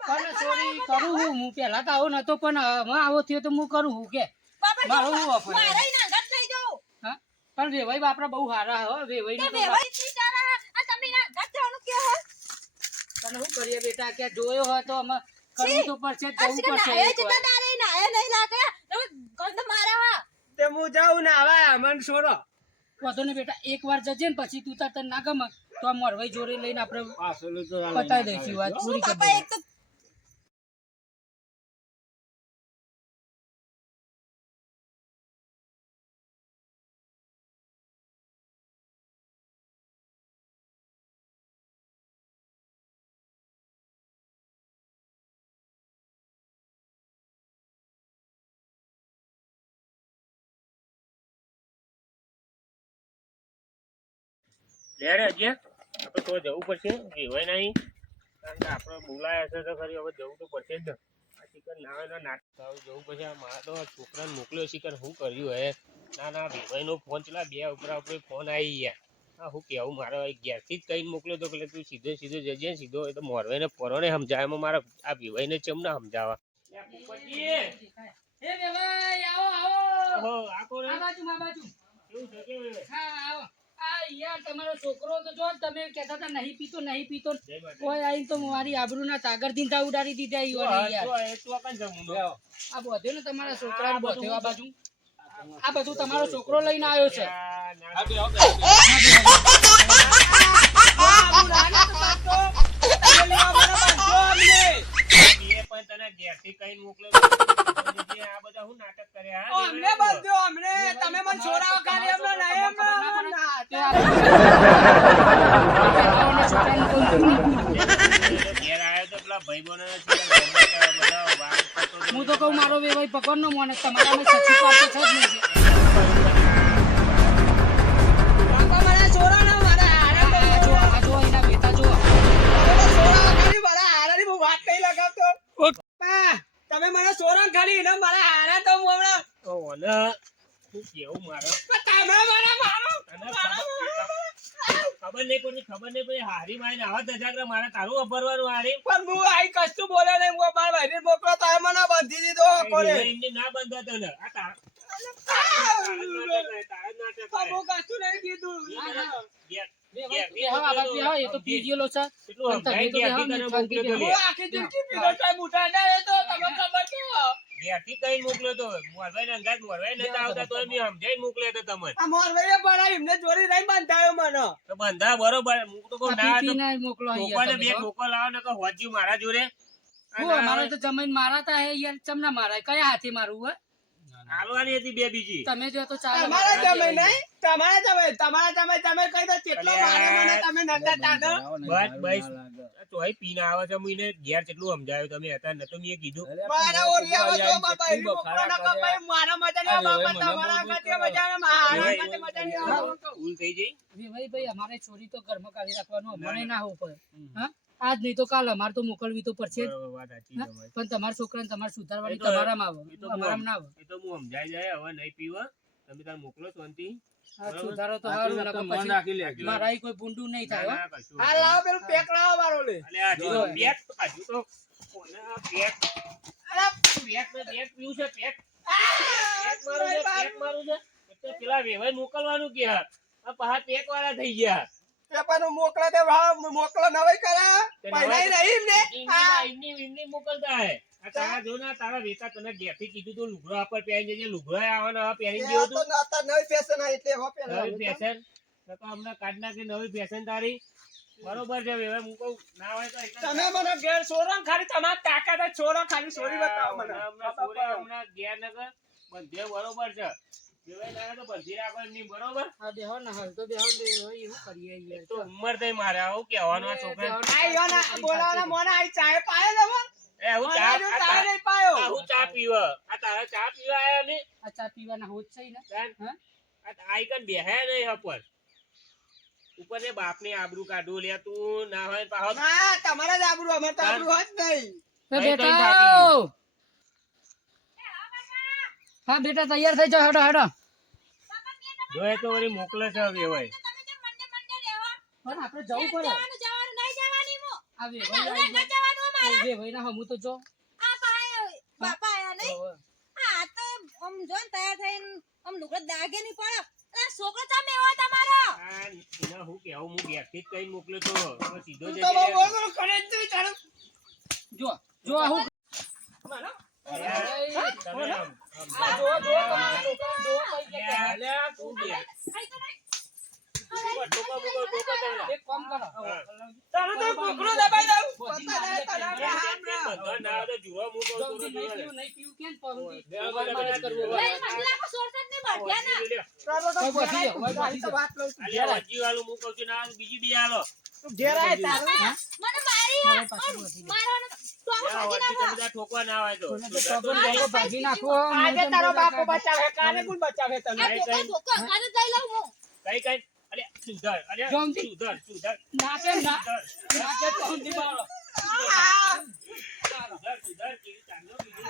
પણ સોરી કરું હું પેલા તો આવો નતો પણ હવે આવો થયો તો હું કરું હું કે મારો હું ઓફર હા પણ વેવાઈ બાપરા બહુ હારા હો વેવાઈ નું તને શું કરીએ બેટા કે જોયો હોય તો અમે કરવું તો પડશે જ, જવું પડશે એકવાર. તે હું જાઉં ને આવા મન છોડો. વાંધો નહીં બેટા એક વાર જજે ને પછી તું તાર તને ના ગમે તો આ મોરવાઈ જોડે લઈને આપણે પતાવી દઈશું વાત પૂરી કરી દઈશું. લેડે હજી આપણે તો જવું પડશે કહેવાય નહીં કારણ કે આપણે બોલાયા છે તો ખરી હવે જવું તો પડશે જ ને આ શિકર ના હોય ને નાટક જવું પડશે મારા તો છોકરાને મોકલ્યો શિકર શું કર્યું હે ના ભાઈનો ફોન ચલા બે ઉપરા ઉપર ફોન આવી ગયા હા હું કેવું મારો ઘેરથી જ કહીને મોકલ્યો તો એટલે તું સીધો જજે સીધો એ તો મોરવાઈને પરોને સમજાય એમાં મારા આ ભીવાઈને ચમ ના સમજાવા એ વેવાઈ આવો આવો ઓહો આ કોણ આ બાજુ કેવું છે કેવું છે? હા આવો આ યાર તમારો છોકરો તો જો તમે કહેતા હતા નહીં પીતો જય માતા. કોઈ આઈને તો મારી આબરૂના તાગર દીધા ઉડાડી દીધા ઈ વાળી યાર એ તો આ કાંઈ જમવું ન. આ બધું ને તમારા છોકરાને બધું આ બાજુ આ બધું તમારો છોકરો લઈને આવ્યો છે આ ના- આ બે આવો. એ પણ તને ઘેરથી કહીને મોકલ્યો તો આ બધા શું નાટક કર્યા હા? અમને બધું અમને તમે મને છોડાવો ખાલી અમને નહીં અમને ઘેર આવ્યો તો પેલા ભાઈબંધોને બધા વાત કરતો હતો. હું તો કહું મારો વેવાઈ પકડ નો મોને તમારા સચી પાડતો છે જ નહીં બાપા મને છોડાવો મારા હારા આ જો એના બેટા જો છોડાવો ખાલી મારા હારાની હું વાત નહીં લગાવતો પા, તમે મને છોડાવો ખાલી એને મારા હારા તો હું હમણાં તો ઓને શું કેવું મારે તમે મને મારો તને ખબર નહીં પડી હારી મારીને આવા દજાગરા મારે તારું અભરવાનું હારી પણ હું આઈ કશું બોલે નહીં હું મારા ભાઈને મોકલો તો એ મને બાંધી દીધો કોને એમને ના બંધા તને આ તારા નાટક હું કશું નહીં કીધું એ તો પી ગયેલો છે કેટલું સમજાય ઘેરથી તને મોકલ્યો તો હું આખી જિંદગી પીધો તો મોટા ના રહેતો તમને ખબર છે ઘેરથી કઈ મોકલ્યો તો મોરવાઈને અંગાત મોરવાઈ નતા આવતા તો મેં સમજાઈને મોકલ્યો તો તમને આ મોરવાઈએ પણ એમને ચોરી રહી બંધાયો મને તો બંધા બરોબર હું તો કહું ના તો પીપીને મોકલો ટોપાને બે ઠોકો લાવો ને કે હોજ્યું મારા જોડે અમારે તો જમીન મારાતા હે યાર ચમના મારા કયા હાથે મારું હે હાલવાની હતી બે બીજી તમે જો તો ચાલે તમારા જમાઈ નહીં તમારા જમાઈ તમે કહી દો કેટલો મારે મને તમે નતા તાનો બસ બસ તોય પીને આવે છે હું એને ઘેર કેટલું સમજાવ્યું તમે હતા નતો મેં કીધું મારા ઓરિયા જો બાપા એની મોકલો ન કપાય મારા મજાની બાપા તમારા ગાતે મજાના મારા ગાતે મજાની ભૂલ થઈ જઈ ભાઈ અમારે ચોરી તો ઘરમાં કાઢી રાખવાનું અમને ના હોવું પડે હા આજ નહીં તો કાલ અમારે તો મોકલવી તો પડશે જ બરોબર, વાત સાચી હા? તમારી. પણ તમારા છોકરાને તમારે સુધારવાની એ તો- તમારામાં આવે એ તો અમારામાં ના આવે એ તો હું સમજાઈ જાય હવે નહીં પીવા તમે તાર મોકલો શાંતિ આ સુધારો તો સારું નકર પછી મારા કોઈ ભૂંડું નહીં થાય હો. ના, કશું આ લાવો પેલું પેક લાવો મારો લે અલે હજુ તો પેક હજુ તો કોને આ પેક પેક પીવું છે પેક મારું છે એટલે પેલા વેવાઈ મોકલવાનું કે આ પાછા પેક વાળા થઈ ગયા પેપર નું મોકલે તે મોકલો નવાઈ કરે પહેલા નહીં એમને એમની મોકલતા હે આ તારા જો ને તારા વેતા તને ઘેરથી કીધું તું લુગડો આપર પહેરી જજે લુગડો આવવાનો હવે પહેરી ગયો તો નાતા નવી ફેશન આ એટલે હો નવી પેલા ફેશન તો હમણાં કાઢ નાખી નવી ફેશન તારી બરોબર છે વેવાઈ હું કહું ના હોય તો એકદમ તમે મને ઘેર છોડો ને ખાલી તમારી તાકાત જ છોડો ખાલી છોડી બતાવો મને હમણાં ઘેર નગર બધે બરોબર છે વેવાઈ ના તો બધી રાખો એમની બરોબર આ બેહો ને હાલ તો બેહો ને બેહો એવું કરીએ યાર તો ઉંમર થઈ મારે આવું કહેવાનું આ છોકરા આઈ યો ના બોલાવાના મોને આઈ ચાય પાયો તમે એ હું મને ચા હજુ ચાય નહીં પાયો હું ચા પીવા આ તારા ચા પીવા આયા ને આ ચા પીવાના હોત છે ને હા? આઈકન બેહ્યા નહીં ઉપર ઉપર ને બાપ ની આબરૂ કાઢું લે તું ના હોય ને પાછો ના તમારા જ આબરૂ અમાર તો આબરૂ જ નહીં એ કઈ બેટા થાકી ગયું? હા બેટા તૈયાર થઈ જાઓ હેડો હેડો જોયે તો વળી મોકલે છે વેવાઈ તમે જે મંડે રહેવા પણ આપણે જવું પડે જવાનું નહીં જવાની મો આ નવરે વેવાઈ ન જવાનું અમારે વેવાઈ ના હમું તો જો આ બાપા આયા નહીં આ તો આમ જો ને તૈયાર થઈને આમ લુગડો દાગે નહીં પડે આ છોકરો તમે એવો તમારો આ એના હું કેવું હું ઘેરથી જ કઈ મોકલ્યો તો હવે સીધો તું જજે તો બહુ બોલ કરે જ તું ચાલો જો જો આ હું માનો તમે આમ- આ જો તમારા છોકરાને જો કઈ જગ્યાએ. લે તું બે ટોકા તને એક કામ કરો તને તો કોકરો દબાઈ દઉં બધી પતા નહીં તને મારી આપણે હાથ ના બધા ના આવે તો જુઓ હું કહું જો છું નહીં જુઓ. પીવું નહીં પીવું કેમ પહોંચી? બે તમારે મારે જ કરવું હોય. લઈ મસલા કો સોરસત ને બઢિયા ના તારો તો બધી ઘેર આય, હવે તું બધી તો વાત લઉં છું. અલ્યા વચ્ચી વાળું હું કહું છું ના બીજી બી આલો તું ઘેર આય તારું મને મારી મારે પાછું વધી ગયું. મારવાનો તો યા વચ્ચી તમે બધા ઠોકવા ના હોય તો કોને તો પગો ને પગો ભાગી નાખો આજે તારો બાપો બચાવે કાલે કોણ બચાવે તને આ ધોકા ધોકા કાલે જઈ લઉં હું કઈ કઈ અરે સુધર અલ્યા જોમથી. સુધર નાકે ના નાકે તો ઊંધી બાળો. સુધર કેવી ચાલો બીજું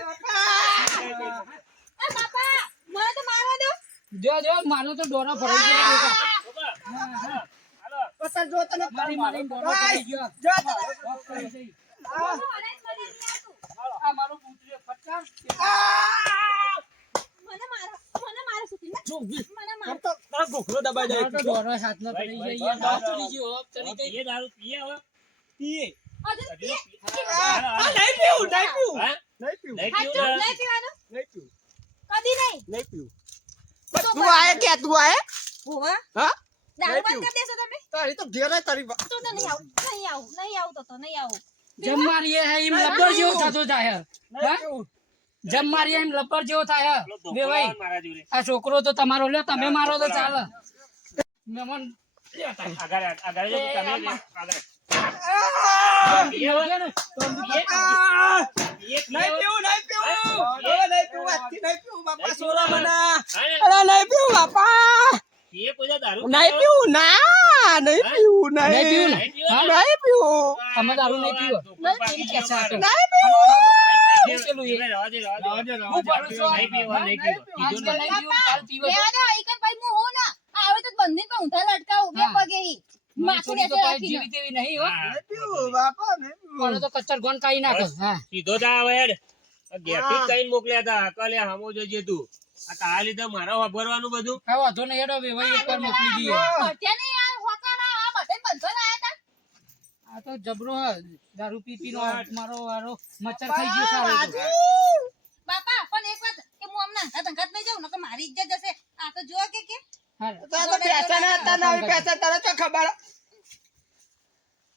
એ બાપા મને તો મારવા દો જો મારું તો ડોરો ભરાઈ ગયો બેટા. બાબા હાલો પસંદ જો તને મારી ડોરો ભરાઈ ગયો. જો તને ઓફ કરી દઈ. મને નહીં આવતું આ મારું બૂટલે ફટકાર. મને મારો સુતી મને મારો તો તારો ગોખલો દબાઈ મારો તો ડોરો હાથમાં પડી ભાઈ, ગયો. ભાઈ, ચડી ગયો, ઓફ ચડી ગઈ. પીએ દારૂ પીએ હવે પીએ હજુ હજુ હાલો, નહીં પીવું નહીં પીવું હા નહીં પીવું નહીં હાચું, પીવું નહીં પીવાનું નહીં પીવું કદી નહીં નહીં પીવું તું આયે કે તું આયે હોવા હા દારૂ નહીં બંધ કરી દેશો તમે તારી તો ઘેરે તારી તો નહીં આવું નહીં આવું તો નહીં આવું જમ મારીએ હે એમ લબ્બર જેવો થતો જાય. નહીં હા? પીવું જમ મારીએ એમ લબ્બર જેવો થાય. પેલો બે ભાઈ ધોકો મારા જોડે આ છોકરો તો તમારો લ્યો, તમે મારો તો ચાલે. મહેમાન આગળ આગળ જો તમે આગળ પીએ હવે યોગ્ય ને? તો પીએ નહીં પીવું નહીં પીવું હવે નહીં પીવું આજથી નહીં પીવું બાપા સોરા મને હા અરે નહીં પીવું બાપા પીએ કોઈ દા દારૂ નહીં પીવું ના નહીં પીવું નહીં પીવું ને? નહીં પીવું હા? નહીં પીવું અમે દારૂ નહીં પીવો. ધોકો પાકી નહીં ગયો પીવો. મારો. નહીં પીવું પેલું એ. રહેવા દે હું ભરોસો નહીં પીવો નહીં પીવો આજ કીધું કે નહીં પીવું, કાલ પીવો તો. લેવા દો ઈકન ભાઈ હું હોઉં ને આવે તો બંને પણ ઊંધા લટકાવું બે હા. પગે ઈ. માથું મારી છોરી તો નીચે કાંઈ રાખીને. જેવી તેવી નહીં હો. હા. નહીં પીવું બાપા નહીં પીવું મને તો કચ્ચર ગોન કાઢી નાખો. હા. સીધો જા હવે હેડ. આ ઘેરથી જ કઈને મોકલ્યા તા અકલે હામો જોજે તું આ તારા લીધે મારે વાપરવાનું બધું હા, વાંધો નહીં હેડો બે ભાઈ એકવાર મોકલી દઈએ. ભટ્યા નહીં આ હોકારા આ બધે બંધો લાયા તા આ તો જબરો હે. દારૂ પી પીનો મારો વારો મચ્છર ખાઈ ગયો સારો તો. બાપા પણ એક વાત કે હું હમણાં ધંકાત નહીં જાઉં નકર મારી ઇજ્જત જશે આ તો જો કે હા. તો આ તો પેસા ના હતા નવી પેસા તને તો ખબર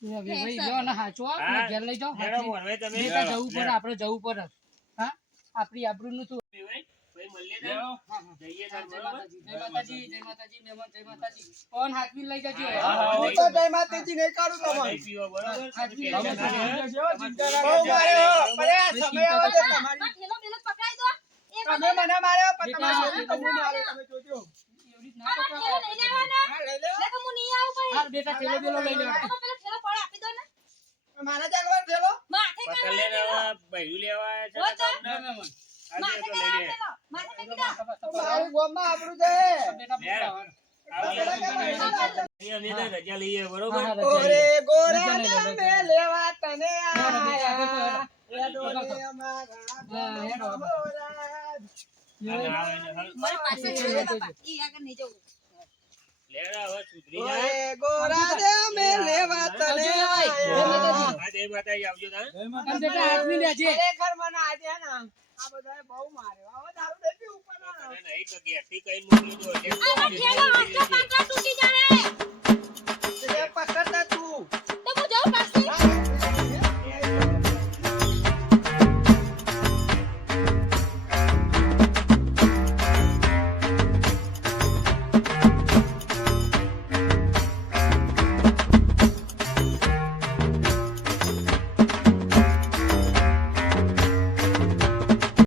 બે ભાઈ લ્યો ને હાચો અને હા. ઘેર લઈ જાઓ. હેડો મોરવે તમે બેટા જવું પડે, આપણે જવું પડે. હા, આપણી આબરૂનું તું. ભાઈ મળીએ તાર. જઈએ તાર જય બરોબર માતાજી, જય માતાજી, જય માતાજી, મહેમાન જય માતાજી. કોણ હાથવી લઈ જજો. હા, હું તો જય માતાજી નહીં કરું તમને નહીં પીવો બરોબર હાથવી તમે લઈ ટેન્શન ના જજો. લો. બહુ માર્યો અરે આ સમય આવે છે તમારી આ ઠેલો બેલો પકડાઈ દો એ તમે મને માર્યો પણ બેટા, તમારી છોકરી તો હું માર્યો તમે જોજો એવી રીત ના આ ઠેલો પકડાય. લઈ લેવાના હા લઈ લે નકર હું નહીં આવું ભાઈ હાર બેટા ઠેલો બેલો લઈ લેવાનો. આ પેલો ઠેલો પડે આપી દો ને મારા જાગવાન થયેલો માથે પકડ કરવા લે ને ઠેલો. હવે બૈરું લેવા આવ્યા છે હો તો. તમને. મહેમાન. આજે માથે તો કરવા લઈ લે ઠેલો. માથે મેકી દો મારું ગોમમાં આબરૂ છે બેટા પકડાવાનો. અહીંયા અમે તો રજા લઈએ બરોબર હા, હા, ઓરે ગોરા રજા લઈ લો, મે લેવા તને આયા એ હા, ડોલે અમારા હેડો. મોરા. અને આવે ને હલ. મારી પાસે ઠેલો બાપા ઈ આગળ નહીં જવું લેરા હવે સુધરી જાય ઓરે ગોરા રે મે લેવા તને જય આયા. માતાજી. હા જય માતાજી આવજો તાર અને બેટા હાથવી લેજે. ખરેખર મને આજે હે ને આ બધાએ બહુ માર્યો હવે દારૂ નહીં પીવું પણ અને નહીં તો ઘેરથી કઈ મોકલી દો એટલે આ ઠેલો હાથો પાંચા તૂટી જાય એ પકડતા